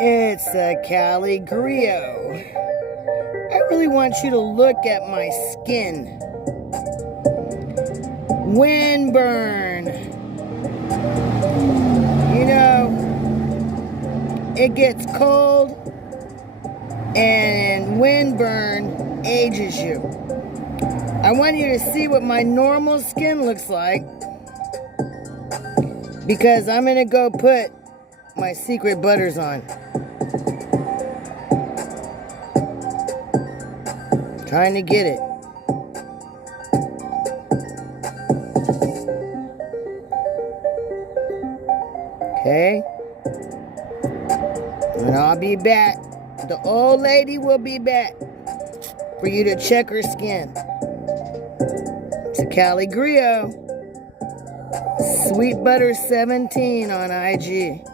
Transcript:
It's a Cali Griot. I really want you to look at my skin. Windburn. You know, it gets cold and windburn ages you. I want you to see what my normal skin looks like because I'm going to go put my secret butters on. Trying to get it. Okay. And I'll be back. The old lady will be back for you to check her skin. It's a Cali Griot. Sweet Butter 17 on IG.